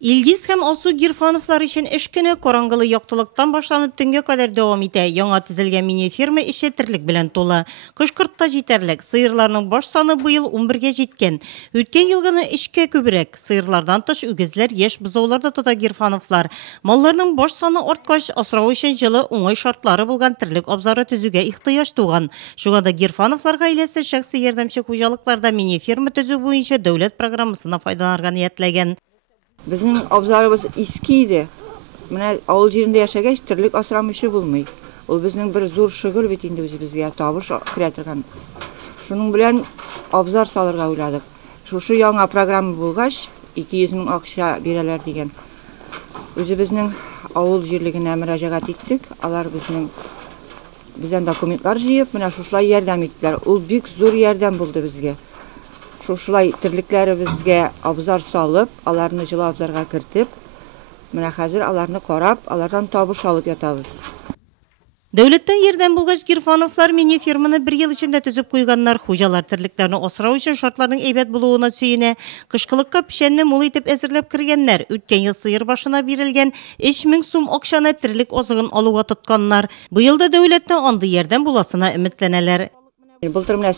Илгиз һәм Алсу Гирфановлар өчен эш көне караңгылы яктылыктан башланып төнгә кадәр дәвам итә. Яңа төзелгән мини-ферма эше терлек белән тулы. Кышкыртта җитәрлек. Сыерларның баш саны быел 11-гә җиткән. Үткән елганы эшкә күбрәк. Сыерлардан тыш үгезләр, яшь бозаулар да тота Гирфановлар. Малларның баш саны арткач, асрау өчен җылы уңай шартлары булган терлек абзары төзүгә ихтыяҗ туган. Шуңа да Гирфановлар гаиләсе шәхси ярдәмче хуҗалыкларда мини-ферма төзү буенча дәүләт программасына файдаланырга ниятләгән. Bizning abzarımız eskiydi. Менә авыл җирендә яшәгәч терлек асрамыйчы булмый. Ул безнең бер зур шөгыль бит инде үзебезгә табыш керә торган. Шуның белән абзар салырга уйладык. Шушы яңа программа булгач 200 мең акча бирәләр дигән. Үзебезнең авыл җирлегенә мөрәҗәгать иттек. Алар бездән документлар җыеп, менә шушылай ярдәм иттеләр. Ул бик зур ярдәм булды безгә. Шушылай терлекләребезгә абзар салып, аларны җылы абзарга кертеп, менә хәзер аларны карап, алардан табыш алып ятабыз. Дәүләттән ярдәм булгач Гирфановлар мини-ферманы 1 ел эчендә төзеп куйганнар. Хуҗалар терлекләрне асрау өчен шартларның әйбәт булуына сөенә. Кышкылыкка пешәнне мул итеп әзерләп кергәннәр. Үткән ел сыер башына бирелгән 3000 сум акчаны терлек азыгын алуга тотканнар. Быел да дәүләттән андый ярдәм буласына өметләнәләр. Былтыр менә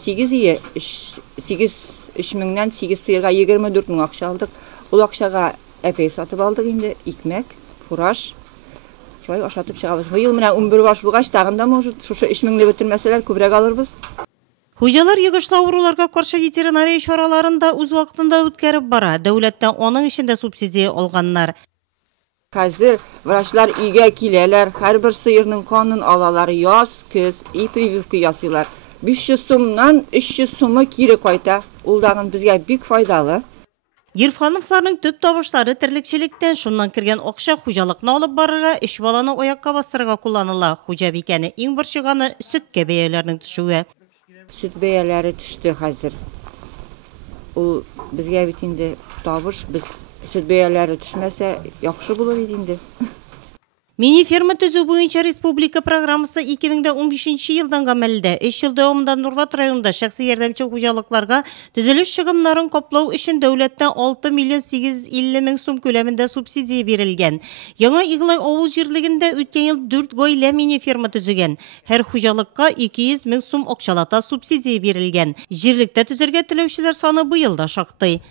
3 меңнән 8 сыерга 24 мең акча алдык. Ул акчага әпәй сатып алдык инде, икмәк, фураж. Шулай ашатып чыгабыз. Бу ел менә 11 баш булгач, тагын да может шушы 3 меңне бетермәсәләр, күбрәк алырбыз. Хуҗалар йогышлы авыруларга каршы ветеринария чараларын да үз вакытында үткәреп бара. Дәүләттән аның өчен дә субсидия алганнар. Хәзер врачлар өйгә киләләр, һәрбер сыерның канын алалар, яз, көз, и прививка ясыйлар. 500 сумнан 300 сумы кире кайта. Ул дагы безгә бик файдалы. Гирфановларның төп табышлары терлекчелектән, шуннан кергән акча хуҗалыкны алып барырга, 3 баланы аякка бастырырга кулланыла. Хуҗа бикәне иң борчыганы сөткә бәяләрнең төшүе. Сөт бәяләре төште хәзер. Ул безгә бит инде табыш, без сөт бәяләре төшмәсә яхшы булыр иде инде. Мини-ферма төзү буенча республика программасы 2015 елдан гамәлдә. 3 ел дәвамында Нурлат районында шәхси ярдәмче хуҗалыкларга төзелеш чыгымнарын каплау өчен дәүләттән 6 миллион 850 мең сум күләмендә субсидия бирелгән. Яңа Иглай авыл җирлегендә үткән ел 4 гаилә мини-ферма төзегән. Һәр хуҗалыкка 200 мең сум акчалата субсидия бирелгән. Җирлектә төзергә теләүчеләр саны быел да шактый.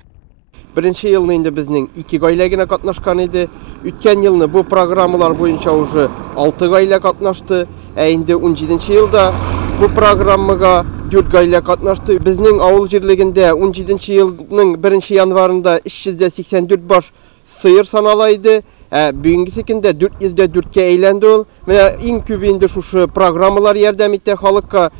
Birinci yılını indi bizning 2 gailәгенә катнашкан иде. Үткән елны бу программалар буенча уже 6 гаилә катнашты. Инде 17нче елда бу программага 4 гаилә катнашты. Безнең авыл җирлегендә 17нче елның 1 январында 384 баш сыер санала иде. Бүгенге көндә 404-кә әйләнде ул. Менә иң күп инде шушы программалар ярдәм итә халыкка.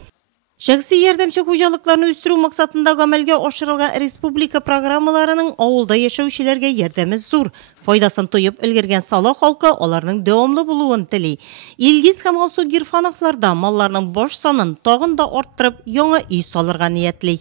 Шәхси ярдәмче хуҗалыкларны үстерү максатында гамәлгә ашырылган республика программаларының авылда яшәүчеләргә ярдәме зур. Файдасын тоеп өлгергән сала халкы аларның дәвамлы булуын тели. Илгиз һәм Алсу Гирфановлар да малларның баш санын тагын да арттырып, яңа үй салырга ниятли.